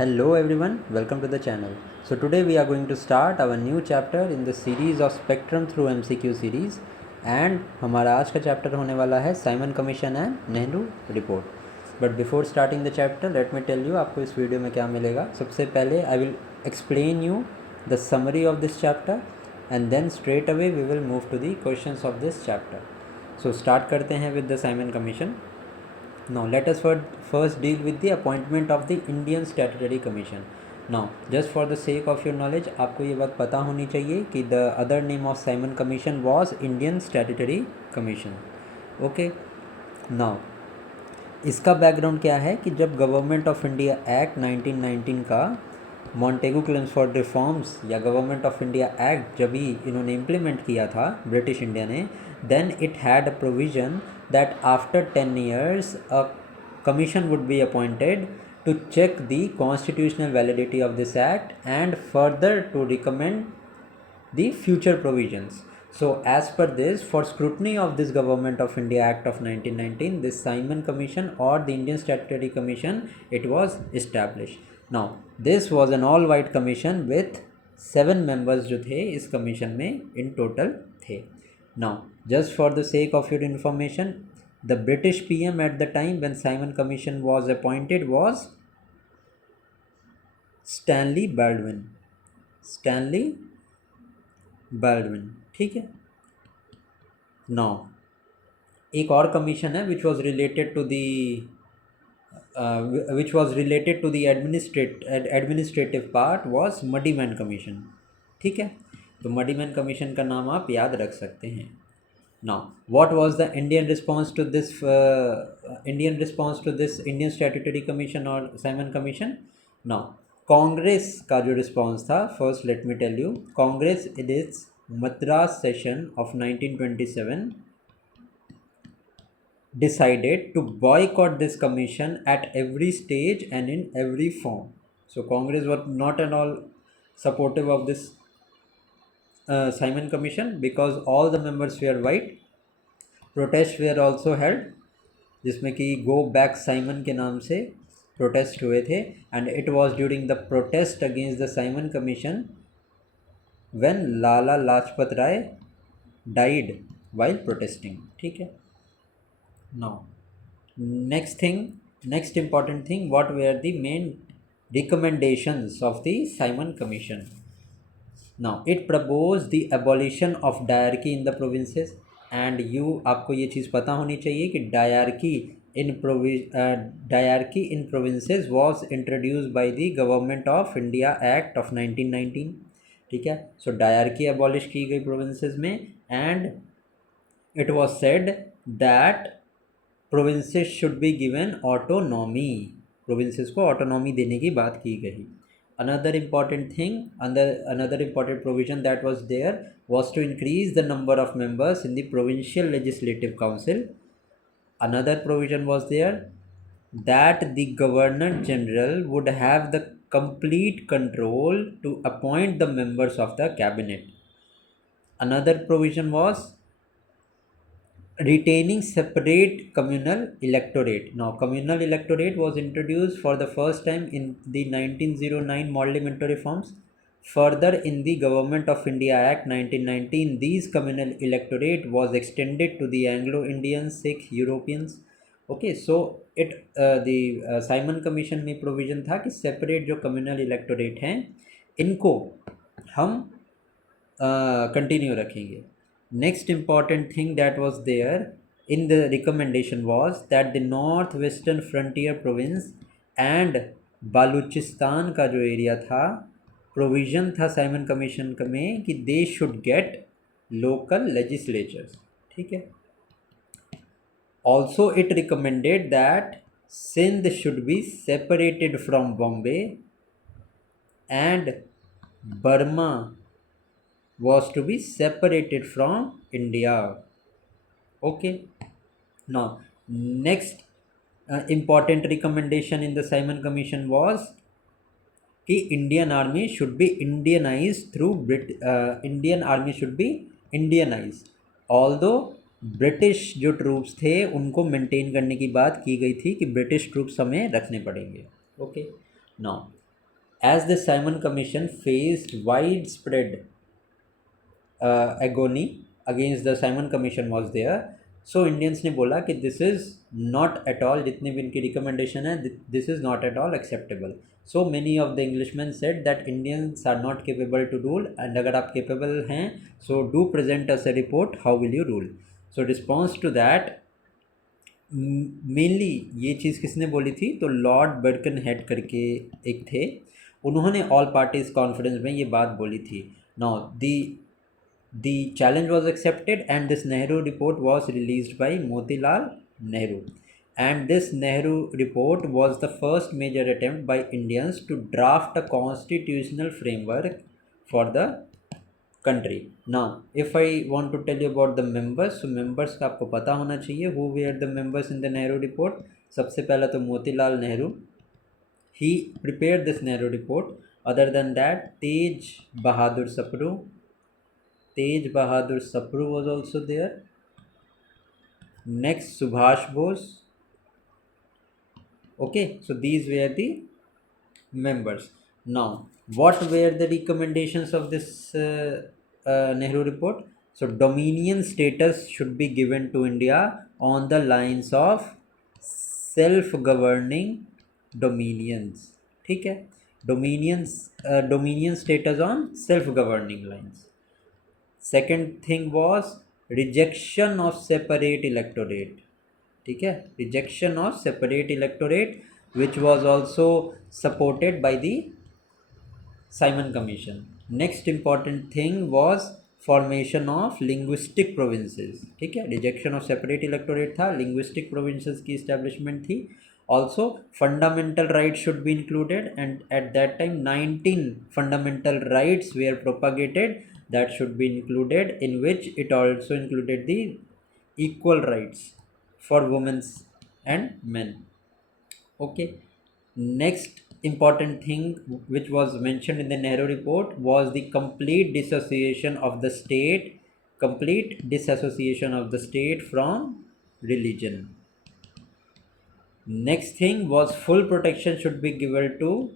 Hello everyone, welcome to the channel. So today we are going to start our new chapter in the series of Spectrum through MCQ series and हमारा आज का chapter होने वाला है Simon Commission and Nehru report. But before starting the chapter let me tell you आपको इस video में क्या मिलेगा. सबसे पहले I will explain you the summary of this chapter and then straight away we will move to the questions of this chapter. So start करते हैं with the Simon Commission. Now let us first deal with the appointment of the Indian Statutory Commission. Now just for the sake of your knowledge आपको ये बात पता होनी चाहिए कि the other name of Simon Commission was Indian Statutory Commission. Okay. Now इसका background क्या है कि जब गवर्नमेंट ऑफ इंडिया एक्ट 1919 का मॉन्टेगू क्लेम्स फॉर रिफॉर्म्स या गवर्नमेंट ऑफ इंडिया एक्ट जब ही इन्होंने इम्प्लीमेंट किया था ब्रिटिश इंडिया ने, then it had a provision that after 10 years a commission would be appointed to check the constitutional validity of this act and further to recommend the future provisions. So as per this, for scrutiny of this Government of India Act of 1919, this Simon Commission or the Indian Statutory Commission, it was established. Now this was an all white commission with 7 members जो थे इस commission में in total थे. Now just for the sake of your information, the British PM at the time when Simon Commission was appointed was Stanley Baldwin. Stanley Baldwin, ठीक है. Now एक और commission है which was related to the administrative part was Muddyman Commission. ठीक है, तो मडीमैन commission का नाम आप याद रख सकते हैं. Now what was the Indian response to this Indian Statutory Commission or Simon Commission? Now Congress का जो रिस्पॉन्स था, first let me tell you, Congress in its Madras session of 1927 decided to boycott this commission at every stage and in every form. So Congress was not at all supportive of this Simon Commission because all the members were white. Protests were also held जिसमें कि go back Simon के नाम से protest हुए थे, and it was during the protest against the Simon Commission when Lala Lajpat Rai died while protesting. ठीक है. Now next important thing, what were the main recommendations of the Simon Commission. Now it proposed the abolition of diarchy in the provinces, and आपको ये चीज़ पता होनी चाहिए कि diarchy in provinces was introduced by the Government of India Act of 1919. ठीक है. So diarchy abolish की गई provinces में, and it was said that provinces should be given autonomy. provinces को autonomy देने की बात की गई. Another important provision that was there was to increase the number of members in the provincial legislative council. Another provision was there that the governor general would have the complete control to appoint the members of the cabinet. Another provision was retaining separate communal electorate. Now communal electorate was introduced for the first time in the 1909 parliamentary reforms. Further, in the Government of India Act 1919, these communal electorate was extended to the Anglo-Indians, Sikh, Europeans. Okay, so the Simon Commission में provision था कि separate जो communal electorate हैं इनको हम continue रखेंगे. Next important thing that was there in the recommendation was that the northwestern frontier province and Balochistan का जो एरिया था, प्रोविज़न था साइमन कमीशन में कि they should get local legislatures. ठीक है. Also it recommended that Sindh should be separated from Bombay and Burma was to be separated from India. Okay. Now next important recommendation in the Simon Commission was कि Indian Army should be Indianized Indian Army should be Indianized. Although British जो troops थे उनको maintain करने की बात की गई थी कि ब्रिटिश ट्रूप्स हमें रखने पड़ेंगे. Okay. Now As the Simon Commission faced widespread agony against the Simon Commission was there, so Indians ने बोला कि this is not at all, जितने भी इनकी recommendation है, this is not at all acceptable. So many of the Englishmen said that Indians are not capable to rule, and अगर आप capable हैं, so do present us a report, how will you rule. So response to that, mainly ये चीज़ किसने बोली थी, तो Lord Birken head करके एक थे, उन्होंने ऑल पार्टीज कॉन्फ्रेंस में ये बात बोली थी. Now the challenge was accepted and this Nehru report was released by Motilal Nehru, and this Nehru report was the first major attempt by Indians to draft a constitutional framework for the country. Now if I want to tell you about the members, so members का आपको पता होना चाहिए who were the members in the Nehru report. सबसे पहला तो Motilal Nehru, he prepared this Nehru report. Other than that, Tej Bahadur Sapru was also there. Next, Subhash Bose. Okay, so these were the members. Now, what were the recommendations of this Nehru report? So, dominion status should be given to India on the lines of self-governing dominions. ठीक है, dominion status on self-governing lines. Second thing was rejection of separate electorate. ठीक है, rejection of separate electorate, which was also supported by the Simon Commission. Next important thing was formation of linguistic provinces. ठीक है, rejection of separate electorate था, linguistic provinces की establishment थी. Also fundamental rights should be included, and at that time 19 fundamental rights were propagated that should be included, in which it also included the equal rights for women and men. Okay, next important thing which was mentioned in the Nehru report was the complete disassociation of the state from religion. Next thing was full protection should be given to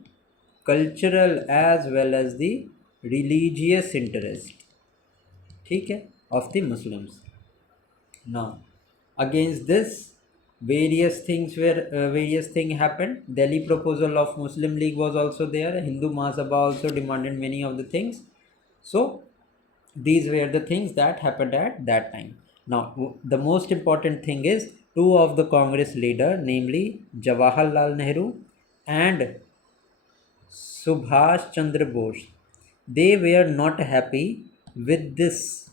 cultural as well as the religious interest, ठीक है, of the Muslims. Now against this, various things happened. Delhi proposal of Muslim League was also there. Hindu Mahasabha also demanded many of the things. So these were the things that happened at that time. Now the most important thing is two of the Congress leader, namely Jawaharlal Nehru and Subhash Chandra Bose, they were not happy with this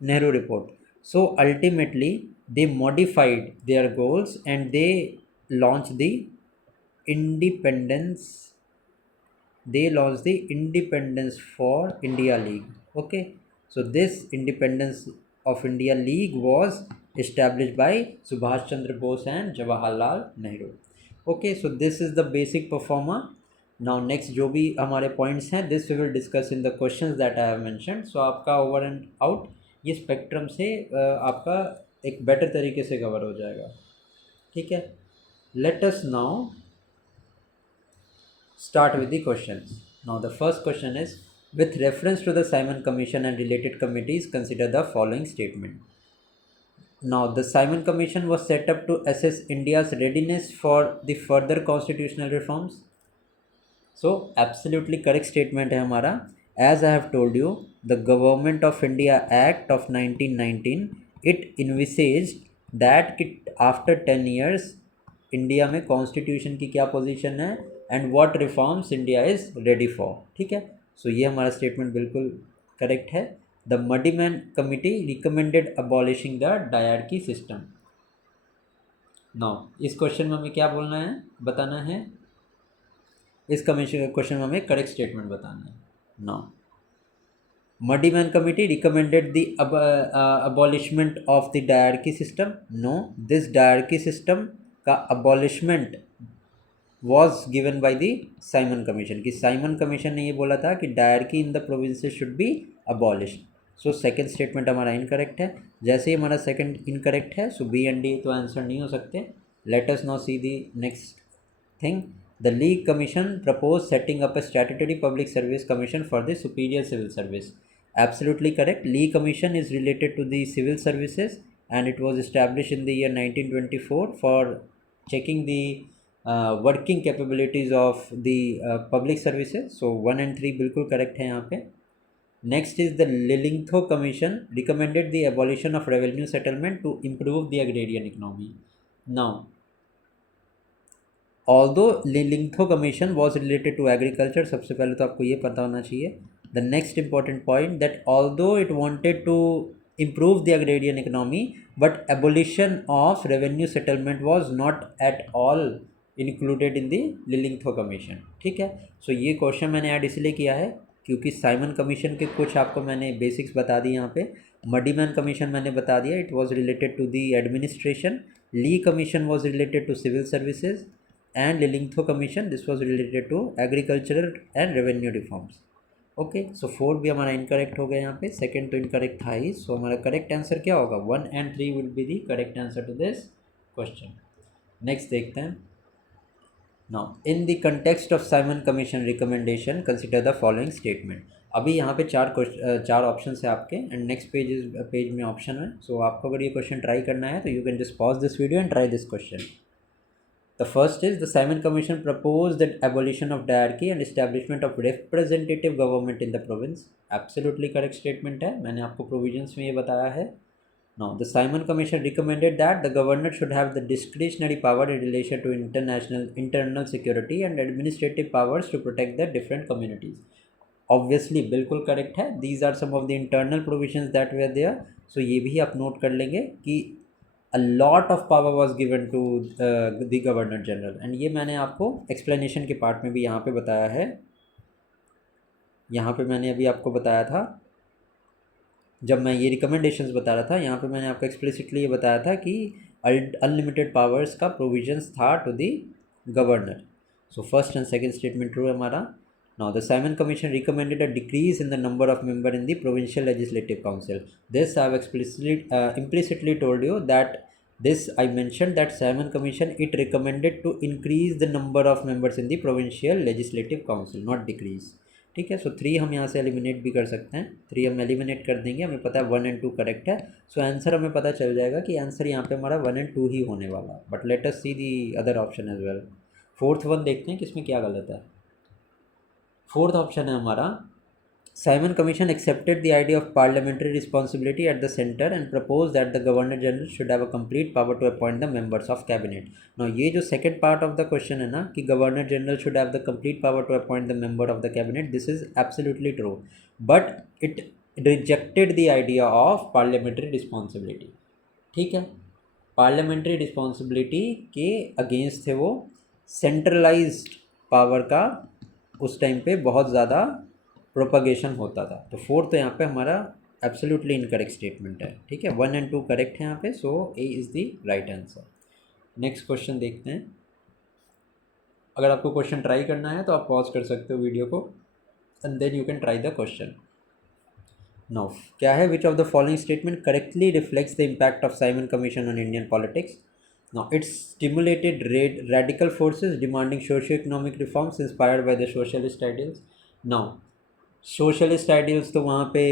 Nehru report. So ultimately they modified their goals and they launched the independence. For India League. Okay, so this Independence of India League was established by Subhash Chandra Bose and Jawaharlal Nehru. Okay, so this is the basic performer. Now next जो भी हमारे points हैं, this we will discuss in the questions that I have mentioned. So आपका over and out ये spectrum से आपका एक better तरीके से कवर हो जाएगा. ठीक है, late us now start with the questions. Now the first question is, with reference to the Simon Commission and related committees, consider the following statement. Now the Simon Commission was set up to assess India's readiness for the further constitutional reforms. So absolutely correct statement है हमारा. As I have told you, the Government of India Act of 1919, it envisaged that after 10 years India में constitution की क्या position है and what reforms India is ready for. ठीक है, so ये हमारा स्टेटमेंट बिल्कुल करेक्ट है. The Muddiman committee recommended abolishing the dyarchy system. Now इस क्वेश्चन में हमें क्या बोलना है, बताना है. इस क्वेश्चन में हमें करेक्ट स्टेटमेंट बताना है. Now Muddiman committee recommended the abolishment of the dyarchy system. No, this dyarchy system का abolishment was given by the Simon commission. कि साइमन कमीशन ने ये बोला था कि dyarchy in the provinces should be abolished. So second statement हमारा incorrect है. जैसे ही हमारा सेकंड इनकरेक्ट है, सो बी एंड डी तो आंसर नहीं हो सकते. Let us now see the next thing. The Lee Commission proposed setting up a statutory public service commission for the superior civil service. Absolutely correct. Lee Commission is related to the civil services and it was established in the year 1924 for checking the working capabilities of the public services. So 1 and 3 बिल्कुल correct है यहाँ पे. Next is the Lillingtho Commission recommended the abolition of revenue settlement to improve the agrarian economy. Now, although Lillingtho Commission was related to agriculture, सबसे पहले तो आपको ये पता होना चाहिए. The next important point that although it wanted to improve the agrarian economy, but abolition of revenue settlement was not at all included in the Lillingtho Commission. ठीक है. So ये क्वेश्चन मैंने ऐड इसलिए किया है क्योंकि साइमन कमीशन के कुछ आपको मैंने बेसिक्स बता दिए यहाँ पे. मडीमैन कमीशन मैंने बता दिया, it was related to the administration. Lee commission was related to civil services and Linlithgow commission this was related to agricultural and revenue reforms. Okay, so 4 भी हमारा इनकरेक्ट हो गया यहाँ पे. सेकंड तो इनकरेक्ट था ही. सो हमारा करेक्ट आंसर क्या होगा? 1 and 3 will be the correct answer to this question. Next देखते हैं. Now, in the context of Simon Commission recommendation, consider the following statement. अभी यहाँ पे चार ऑप्शन है आपके एंड नेक्स्ट पेज में ऑप्शन है. सो आपको अगर ये क्वेश्चन ट्राई करना है तो you can just pause this video and try this question. The first is the Simon Commission proposed the abolition of diarchy and establishment of representative government in the province. Absolutely correct statement है, मैंने आपको provisions में ये बताया है. Now, the Simon Commission recommended that the governor should have the discretionary power in relation to internal security and administrative powers to protect the different communities. Obviously, बिल्कुल correct है. These are some of the internal provisions that were there. So ये भी आप note कर लेंगे कि a lot of power was given to the governor general. And ये मैंने आपको explanation के part में भी यहाँ पे बताया है. यहाँ पे मैंने अभी आपको बताया था जब मैं ये रिकमेंडेशंस बता रहा था, यहाँ पे मैंने आपको एक्सप्लिसिटली ये बताया था कि अनलिमिटेड पावर्स का प्रोविजंस था to the governor. So first and second statement true है हमारा. Now the Simon Commission recommended a decrease in the number of member in the provincial legislative council. This I have implicitly told you that this I mentioned that Simon Commission it recommended to increase the number of members in the provincial legislative council, not decrease. ठीक है. सो 3 हम यहाँ से eliminate भी कर सकते हैं. 3 हम एलिमिनेट कर देंगे, हमें पता है 1 and 2 करेक्ट है. सो आंसर हमें पता चल जाएगा कि आंसर यहाँ पे हमारा 1 and 2 ही होने वाला. But let us see the other option as well. Fourth one देखते हैं किसमें क्या गलत है. फोर्थ ऑप्शन है हमारा Simon Commission accepted the idea of parliamentary responsibility at the center and proposed that the Governor General should have a complete power to appoint the members of cabinet. Now ये जो second part of the question है ना कि Governor General should have the complete power to appoint the member of the cabinet, this is absolutely true. But it rejected the idea of parliamentary responsibility. ठीक है. Parliamentary responsibility के against थे वो. Centralised power का उस time पे बहुत ज़्यादा प्रोपगेशन होता था. तो फोर्थ तो यहाँ पे हमारा एब्सोल्युटली इनकरेक्ट स्टेटमेंट है. ठीक है. 1 and 2 करेक्ट है यहाँ पे. So A is the right answer. Next question देखते हैं. अगर आपको क्वेश्चन ट्राई करना है तो आप पॉज कर सकते हो वीडियो को and then you can try the question. Now क्या है? Which of the following statement correctly reflects the impact of Simon Commission on Indian politics. Now, it stimulated radical forces demanding socio-economic reforms inspired by the socialist ideals. Now, socialist ideals तो वहाँ पे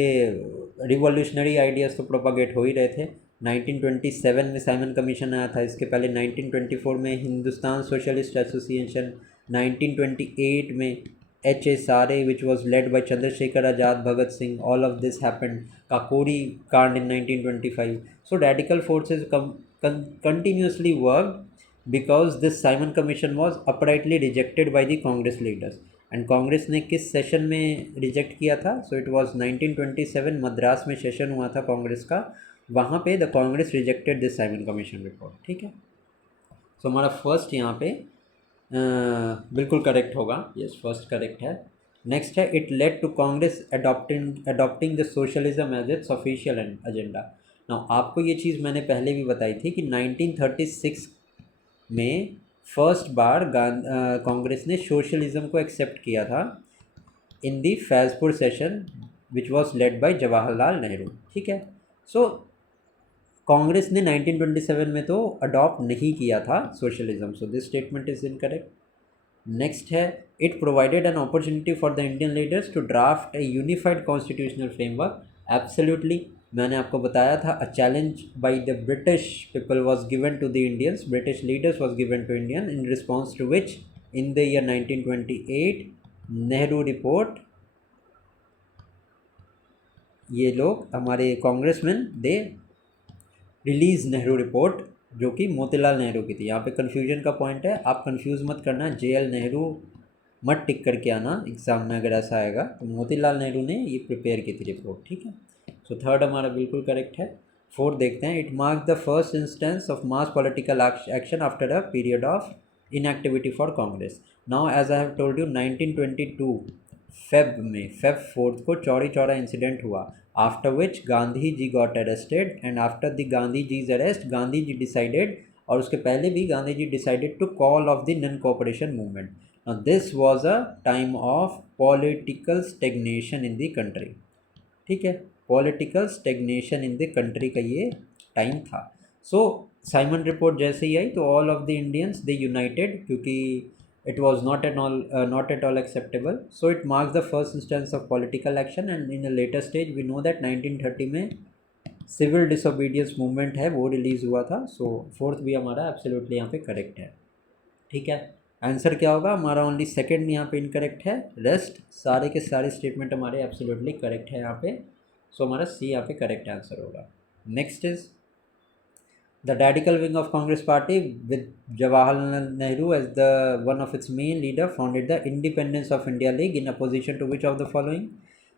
revolutionary ideas तो propagate हो ही रहे थे. 1927 में Simon commission आया था. इसके पहले 1924 में हिंदुस्तान सोशलिस्ट एसोसिएशन, 1928 में HSRA which was led by Chandrashekhar Azad, Bhagat Singh. All of this happened. Kakori कांड in 1925. So radical forces continuously worked because this Simon Commission was uprightly rejected by the Congress leaders. And Congress ने किस session में रिजेक्ट किया था? So it was 1927 Madras में session हुआ था कांग्रेस का. वहाँ पे the Congress rejected this Simon commission report. ठीक है. सो हमारा फर्स्ट यहाँ पे बिल्कुल करेक्ट होगा. यस, फर्स्ट करेक्ट है. नेक्स्ट है it led to Congress adopting the socialism as its official agenda. Now आपको ये चीज़ मैंने पहले भी बताई थी कि 1936 में फर्स्ट बार कांग्रेस ने सोशलिज्म को एक्सेप्ट किया था in the Faizpur session which was led by Jawaharlal Nehru. ठीक है. सो कांग्रेस ने 1927 में तो अडॉप्ट नहीं किया था socialism. So this statement is incorrect. Next है, it provided an opportunity for the Indian leaders to draft a unified constitutional framework. Absolutely, मैंने आपको बताया था, a challenge by the British people was given to the Indians, British leaders was given to Indian, in response to which in the year 1928 Nehru report, ये लोग हमारे congressmen they release Nehru report, जो कि मोतीलाल नेहरू की थी। यहाँ पे कन्फ्यूजन का पॉइंट है, आप कंफ्यूज मत करना, JL नेहरू मत टिक करके आना एग्जाम में, अगर ऐसा आएगा तो मोतीलाल नेहरू ने ये प्रिपेयर की थी रिपोर्ट, ठीक है। सो थर्ड हमारा बिल्कुल करेक्ट है। फोर्थ देखते हैं, it mark the first instance of mass political action after a period of inactivity for Congress. Now as I have told you, 1922 Feb 4 को चौरी चौरा इंसिडेंट हुआ, after which Gandhi ji got arrested, and after the Gandhi ji's arrest Gandhi ji decided, और उसके पहले भी Gandhi ji decided to call off the non cooperation movement. Now this was a time of political stagnation in the country, ठीक है, political stagnation in the country का ये time था। सो Simon report जैसे ही आई तो all of the Indians they united, क्योंकि it was not at all acceptable. So it marks the first instance of political action, and in a later stage we know that 1930 में civil disobedience movement है वो release हुआ था। सो fourth भी हमारा absolutely यहाँ पे करेक्ट है, ठीक है। आंसर क्या होगा हमारा, ओनली सेकंड यहाँ पे इनकरेक्ट है, रेस्ट सारे के सारे स्टेटमेंट हमारे एब्सोल्युटली करेक्ट है यहाँ पे। सो हमारा सी यहाँ पे करेक्ट आंसर होगा। Next is the radical wing of Congress Party with Jawaharlal Nehru as the one of its main leader founded the Independence of India League in opposition to which of the following।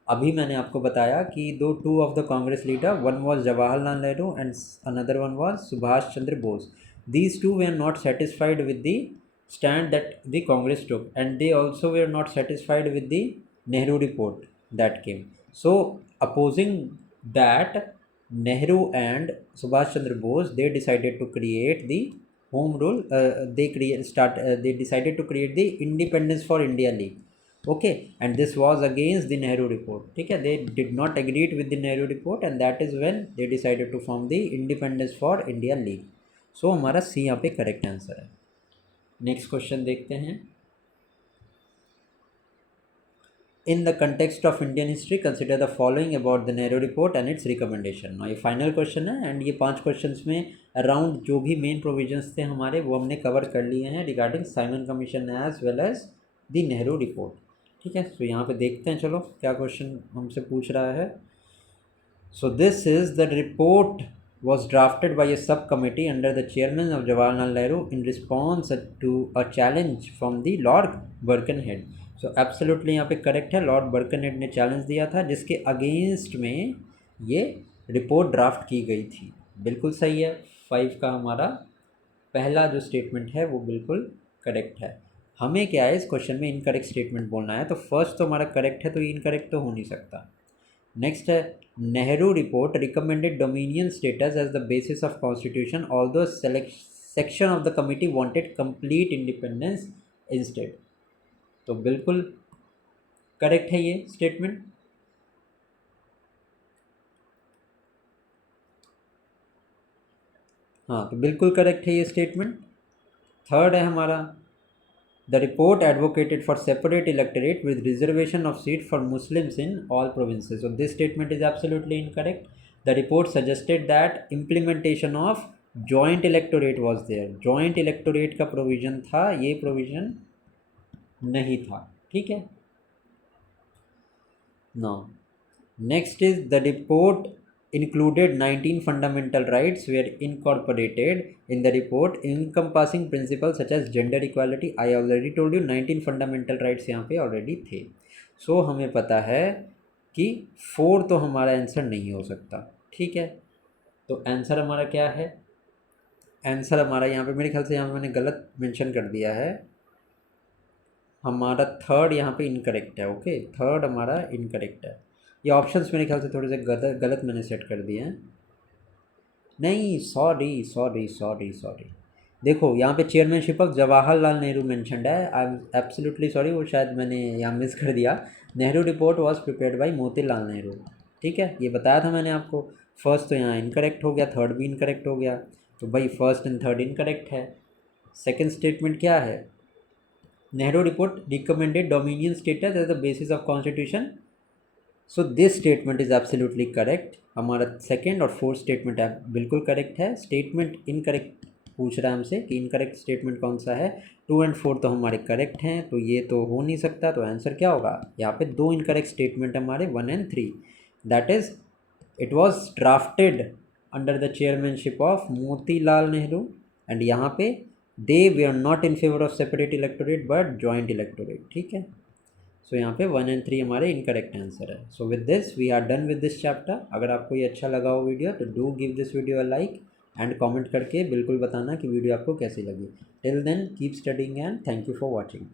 अभी मैंने आपको बताया कि दो two of the Congress leader, one was Jawaharlal Nehru and another one was Subhash Chandra Bose. These two they are not satisfied with the stand that the Congress took, and they also were not satisfied with the Nehru report that came. So opposing that, Nehru and Subhash Chandra Bose, they decided to create the home rule, they decided to create the Independence for India League, okay, and this was against the Nehru report, okay, they did not agree with the Nehru report, and that is when they decided to form the Independence for India League। so हमारा C यहाँ पे correct answer है। Next question देखते हैं, in the context of Indian history consider the following about the Nehru report and it's recommendation. ये final question है, and ये 5 questions में अराउंड जो भी मेन प्रोविजंस थे हमारे वो हमने कवर कर लिए हैं regarding Simon Commission as well as the Nehru report, ठीक है। तो यहाँ पे देखते हैं, चलो क्या क्वेश्चन हमसे पूछ रहा है। So this is the report was drafted by a subcommittee under the chairman of Jawaharlal Nehru in response to a challenge from the Lord Birkenhead। so absolutely यहाँ पे करेक्ट है, लॉर्ड बर्कनहेड ने challenge दिया था जिसके against में ये report draft की गई थी। बिल्कुल सही है, 5 का हमारा पहला जो स्टेटमेंट है वो बिल्कुल करेक्ट है। हमें क्या है इस क्वेश्चन में इनकरेक्ट स्टेटमेंट बोलना है, तो फर्स्ट तो हमारा करेक्ट है, तो इनकरेक्ट तो हो नहीं सकता। नेक्स्ट है, Nehru report recommended dominion status as the basis of constitution although section of the committee wanted complete independence instead. तो बिल्कुल करेक्ट है ये स्टेटमेंट। हाँ, तो बिल्कुल करेक्ट है ये स्टेटमेंट। थर्ड है हमारा, the report advocated for separate electorate with reservation of seat for Muslims in all provinces। So this statement is absolutely incorrect। The report suggested that implementation of joint electorate was there। joint electorate का provision था, ये provision नहीं था, ठीक है। Now next is the report included 19 fundamental rights were incorporated in the report encompassing principles such as gender equality। I already told you 19 fundamental rights यहाँ पे already थे। so हमें पता है कि 4 तो हमारा आंसर नहीं हो सकता, ठीक है। तो आंसर हमारा क्या है, आंसर हमारा यहाँ पे मेरे ख्याल से यहाँ पे मैंने गलत मेंशन कर दिया है, हमारा थर्ड यहाँ पे इनकरेक्ट है, ओके, थर्ड हमारा इनकरेक्ट है। ये ऑप्शंस मेरे ख्याल से थोड़े से गलत मैंने सेट कर दिए हैं। नहीं, सॉरी सॉरी सॉरी सॉरी, देखो यहाँ पे chairmanship of Jawaharlal Nehru mentioned है। आई एम एब्सोल्युटली सॉरी, वो शायद मैंने यहाँ मिस कर दिया। Nehru report was prepared by Motilal Nehru, ठीक है, ये बताया था मैंने आपको। फर्स्ट तो यहाँ इनकरेक्ट हो गया, थर्ड भी इनकरेक्ट हो गया, तो भाई फर्स्ट एंड थर्ड इनकरेक्ट है। सेकेंड स्टेटमेंट क्या है, Nehru report recommended Dominion status as the basis of constitution. So this statement is absolutely correct. हमारा सेकेंड और फोर्थ स्टेटमेंट बिल्कुल करेक्ट है. स्टेटमेंट इनकरेक्ट पूछ रहा है हमसे कि इनकरेक्ट स्टेटमेंट कौन सा है. 2 एंड 4 तो हमारे करेक्ट हैं, तो ये तो हो नहीं सकता. तो आंसर क्या होगा? यहाँ पे 2 इनकरेक्ट स्टेटमेंट हमारे 1 and 3. That is it was drafted under the chairmanship of Motilal Nehru and यहाँ पे they we are not in favour of separate electorate but joint electorate. ठीक है. सो यहाँ पे 1 एंड 3 हमारे इनकरेक्ट आंसर है. So with this we are done with this chapter. अगर आपको ये अच्छा लगा हो वीडियो तो do give this video a like and comment करके बिल्कुल बताना कि वीडियो आपको कैसी लगी. Till then keep studying and thank you for watching.